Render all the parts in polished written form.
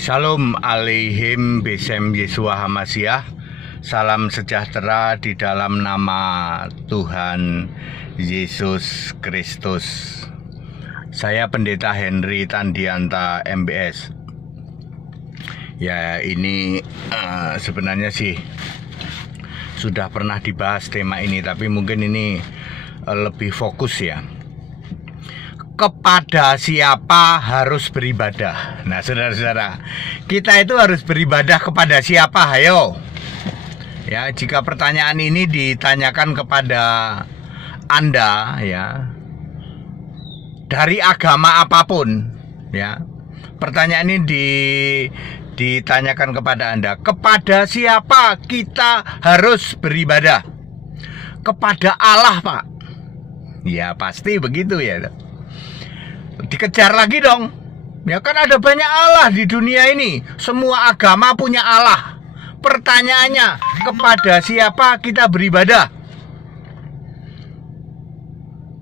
Shalom alaihim besem Yeshua Hamasiah. Salam sejahtera di dalam nama Tuhan Yesus Kristus. Saya Pendeta Henry Tandianta MBS. Ya, ini sebenarnya sih sudah pernah dibahas tema ini, tapi mungkin ini lebih fokus ya. Kepada siapa harus beribadah? Nah, saudara-saudara, kita itu harus beribadah kepada siapa? Hayo. Ya, jika pertanyaan ini ditanyakan kepada Anda, ya, dari agama apapun, ya, pertanyaan ini ditanyakan kepada Anda, kepada siapa kita harus beribadah? Kepada Allah, Pak. Ya, pasti begitu ya. Dikejar lagi dong. Ya kan ada banyak Allah di dunia ini. Semua agama punya Allah. Pertanyaannya, kepada siapa kita beribadah?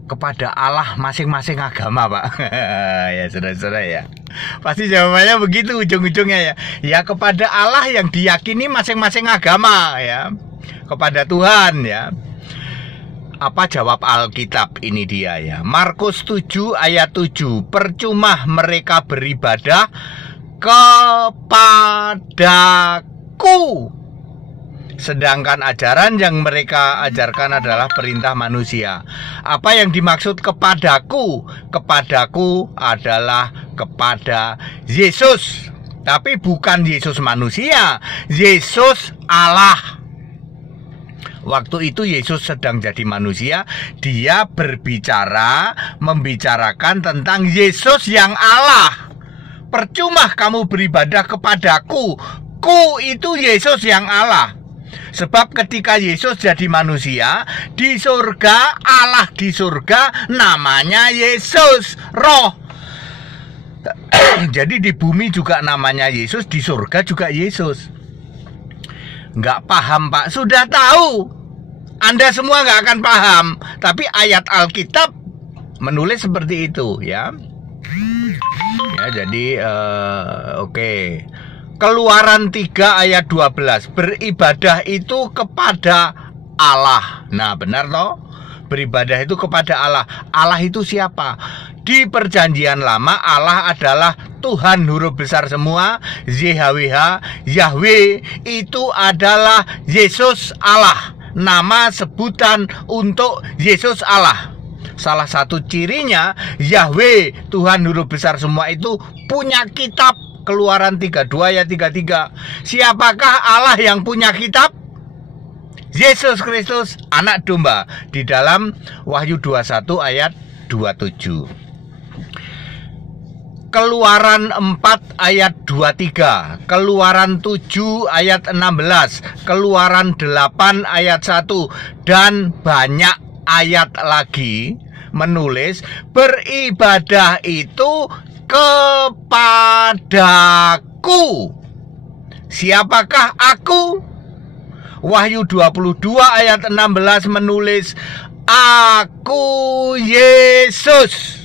Kepada Allah masing-masing agama, Pak. Ya, saudara-saudara ya. Pasti jawabannya begitu ujung-ujungnya ya. Ya, kepada Allah yang diyakini masing-masing agama ya. Kepada Tuhan ya. Apa jawab Alkitab? Ini dia ya. Markus 7 ayat 7. Percuma mereka beribadah kepadaku, sedangkan ajaran yang mereka ajarkan adalah perintah manusia. Apa yang dimaksud kepadaku? Kepadaku adalah kepada Yesus. Tapi bukan Yesus manusia, Yesus Allah. Waktu itu Yesus sedang jadi manusia. Dia membicarakan tentang Yesus yang Allah. Percuma kamu beribadah kepadaku. Ku itu Yesus yang Allah. Sebab ketika Yesus jadi manusia, di surga, Allah di surga, namanya Yesus, Roh. Jadi di bumi juga namanya Yesus, di surga juga Yesus. Nggak paham, Pak? Sudah tahu. Anda semua nggak akan paham, tapi ayat Alkitab menulis seperti itu ya. Ya, jadi oke. Keluaran 3 ayat 12. Beribadah itu kepada Allah. Nah, benar toh? Beribadah itu kepada Allah. Allah itu siapa? Di perjanjian lama Allah adalah Tuhan huruf besar semua, YHWH, Yahweh itu adalah Yesus Allah. Nama sebutan untuk Yesus Allah. Salah satu cirinya Yahweh, Tuhan huruf besar semua itu punya kitab. Keluaran 32 ayat 33. Siapakah Allah yang punya kitab? Yesus Kristus, anak domba, di dalam Wahyu 21 ayat 27. Keluaran 4 ayat 23, Keluaran 7 ayat 16, Keluaran 8 ayat 1, dan banyak ayat lagi menulis beribadah itu kepadaku. Siapakah aku? Wahyu 22 ayat 16 menulis aku Yesus.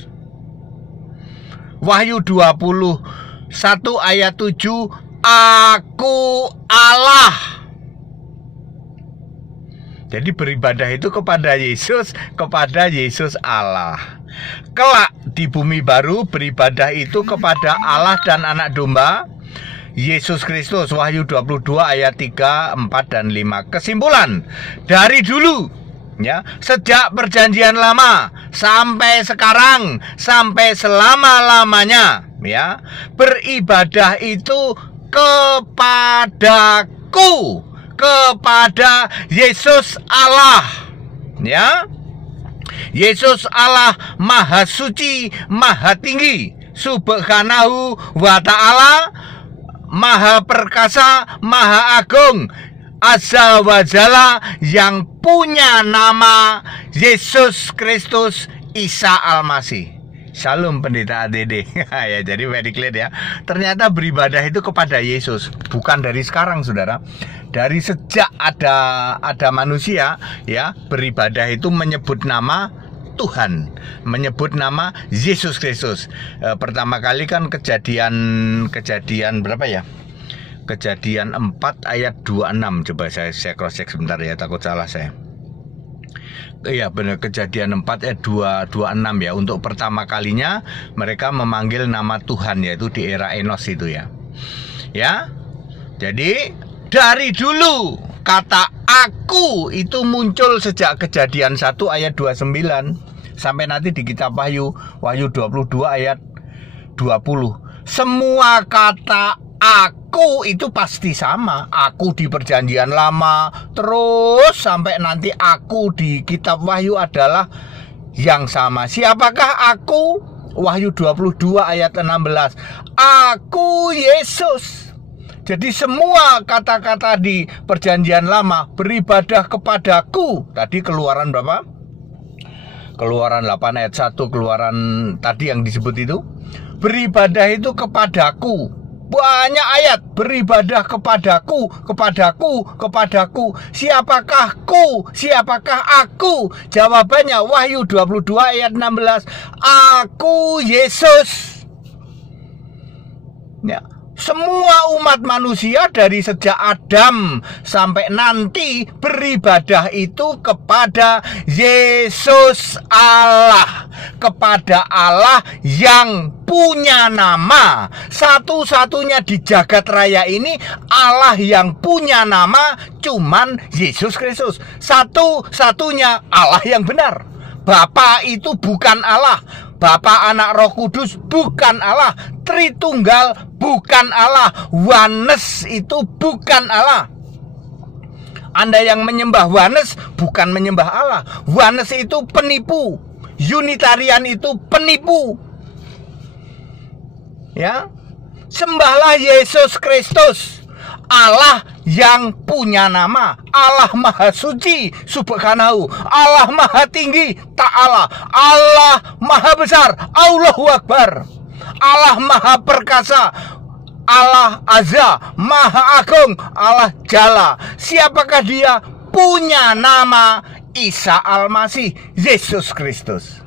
Wahyu 21 ayat 7, aku Allah. Jadi beribadah itu kepada Yesus Allah. Kelak di bumi baru beribadah itu kepada Allah dan anak domba Yesus Kristus. Wahyu 22 ayat 3, 4 dan 5. Kesimpulan dari dulu ya, sejak perjanjian lama sampai sekarang, sampai selama-lamanya ya, beribadah itu kepadaku, kepada Yesus Allah ya. Yesus Allah maha suci, maha tinggi, subhanahu wa ta'ala, maha perkasa, maha agung, Azza wa Jalla, yang punya nama Yesus Kristus Isa Al-Masih. Shalom Pendeta ADD. Ya, jadi very clear ya. Ternyata beribadah itu kepada Yesus, bukan dari sekarang, saudara. Dari sejak ada manusia ya, beribadah itu menyebut nama Tuhan, menyebut nama Yesus Kristus. Pertama kali kan kejadian berapa ya? Kejadian 4 ayat 26. Coba saya cross check sebentar ya, takut salah saya. Iya benar, kejadian 4 ayat 26 ya. Untuk pertama kalinya mereka memanggil nama Tuhan, yaitu di era Enos itu ya. Ya. Jadi dari dulu kata aku itu muncul sejak kejadian 1 ayat 29 sampai nanti di kitab Wahyu 22 ayat 20. Semua kata aku itu pasti sama. Aku di perjanjian lama, terus sampai nanti aku di kitab Wahyu adalah yang sama. Siapakah aku? Wahyu 22 ayat 16. Aku Yesus. Jadi semua kata-kata di perjanjian lama, beribadah kepadaku. Tadi Keluaran berapa? Keluaran 8 ayat 1, Keluaran tadi yang disebut itu. Beribadah itu kepadaku. Banyak ayat, beribadah kepadaku, kepadaku, kepadaku. Siapakah ku? Siapakah aku? Jawabannya Wahyu 22 ayat 16. Aku Yesus. Ya. Semua umat manusia dari sejak Adam sampai nanti beribadah itu kepada Yesus Allah, kepada Allah yang punya nama. Satu-satunya di jagat raya ini Allah yang punya nama cuman Yesus Kristus. Satu-satunya Allah yang benar. Bapa itu bukan Allah. Bapa, Anak, Roh Kudus bukan Allah. Tritunggal bukan Allah. Oneness itu bukan Allah. Anda yang menyembah oneness bukan menyembah Allah. Oneness itu penipu. Unitarian itu penipu. Ya. Sembahlah Yesus Kristus, Allah yang punya nama, Allah Maha Suci, Subhanahu, Allah Maha Tinggi, Ta'ala, Allah Maha Besar, Allahu Akbar, Allah Maha Perkasa, Allah Azza, Maha Agung, Allah Jalla. Siapakah dia? Punya nama Isa Al-Masih, Yesus Kristus.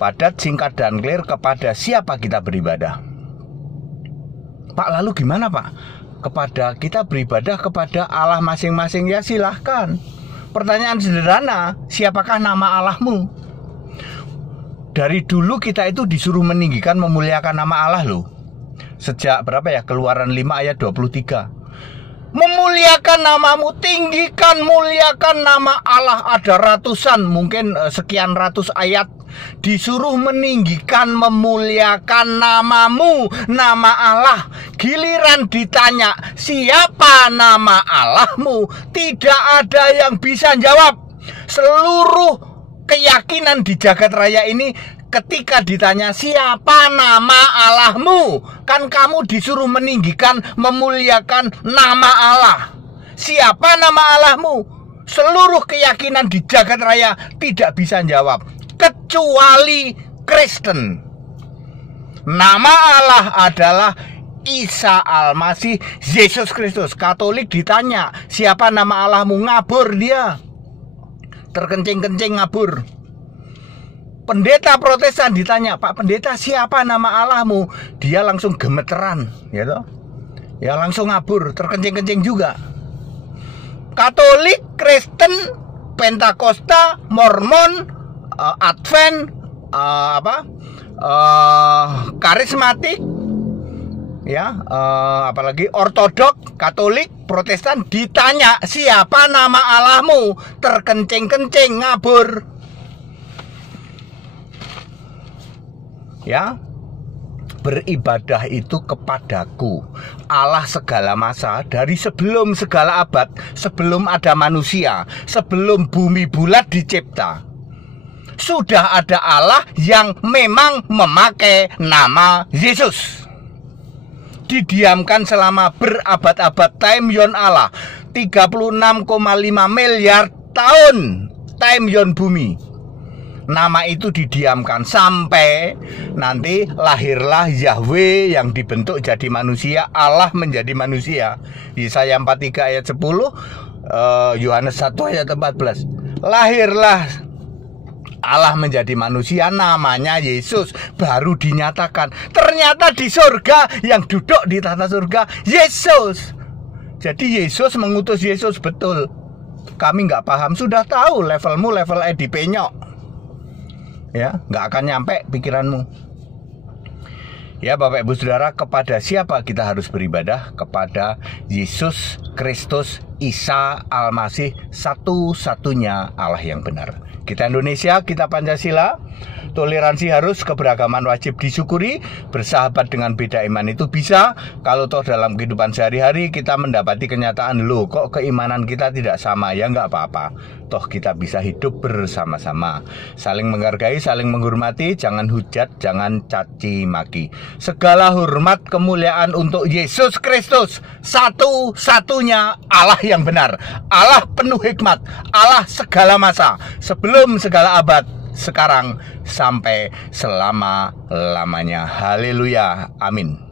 Padat, singkat, dan clear. Kepada siapa kita beribadah? Pak, lalu gimana Pak? Kita beribadah kepada Allah masing-masing. Ya silahkan. Pertanyaan sederhana, siapakah nama Allahmu? Dari dulu kita itu disuruh meninggikan, memuliakan nama Allah loh. Sejak berapa ya? Keluaran 5 ayat 23. Memuliakan namamu, tinggikan, muliakan nama Allah. Ada ratusan, mungkin sekian ratus ayat. Disuruh meninggikan, memuliakan namamu, nama Allah. Giliran ditanya siapa nama Allahmu, tidak ada yang bisa jawab. Seluruh keyakinan di jagat raya ini ketika ditanya siapa nama Allahmu, kan kamu disuruh meninggikan, memuliakan nama Allah. Siapa nama Allahmu? Seluruh keyakinan di jagat raya tidak bisa jawab, kecuali Kristen. Nama Allah adalah Isa Al-Masih, Yesus Kristus. Katolik ditanya siapa nama Allahmu, ngabur dia, terkencing-kencing ngabur. Pendeta Protestan ditanya, Pak Pendeta siapa nama Allahmu, dia langsung gemeteran, ya toh? Ya langsung ngabur, terkencing-kencing juga. Katolik, Kristen, Pentakosta, Mormon, Advent, karismatik, ya, apalagi Ortodok, Katolik, Protestan ditanya siapa nama Allahmu, terkencing-kencing ngabur. Ya, beribadah itu kepadaku, Allah segala masa, dari sebelum segala abad, sebelum ada manusia, sebelum bumi bulat dicipta. Sudah ada Allah yang memang memakai nama Yesus. Didiamkan selama berabad-abad, time yon Allah, 36,5 miliar tahun time yon bumi. Nama itu didiamkan sampai nanti lahirlah Yahweh yang dibentuk jadi manusia, Allah menjadi manusia. Yesaya 43 ayat 10, Yohanes 1 ayat 14. Lahirlah Allah menjadi manusia, namanya Yesus, baru dinyatakan. Ternyata di surga, yang duduk di tata surga Yesus. Jadi Yesus mengutus Yesus, betul. Kami nggak paham, sudah tahu levelmu level Edi Penyok. Ya, nggak akan nyampe pikiranmu. Ya Bapak Ibu Saudara, kepada siapa kita harus beribadah? Kepada Yesus Kristus Isa Al-Masih, satu-satunya Allah yang benar. Kita Indonesia, kita Pancasila. Toleransi harus, keberagaman wajib disyukuri. Bersahabat dengan beda iman itu bisa. Kalau toh dalam kehidupan sehari-hari kita mendapati kenyataan, loh kok keimanan kita tidak sama, ya nggak apa-apa. Toh kita bisa hidup bersama-sama. Saling menghargai, saling menghormati, jangan hujat, jangan caci maki. Segala hormat kemuliaan untuk Yesus Kristus, satu-satunya Allah yang benar. Allah penuh hikmat, Allah segala masa, sebelum segala abad, sekarang sampai selama-lamanya. Haleluya, amin.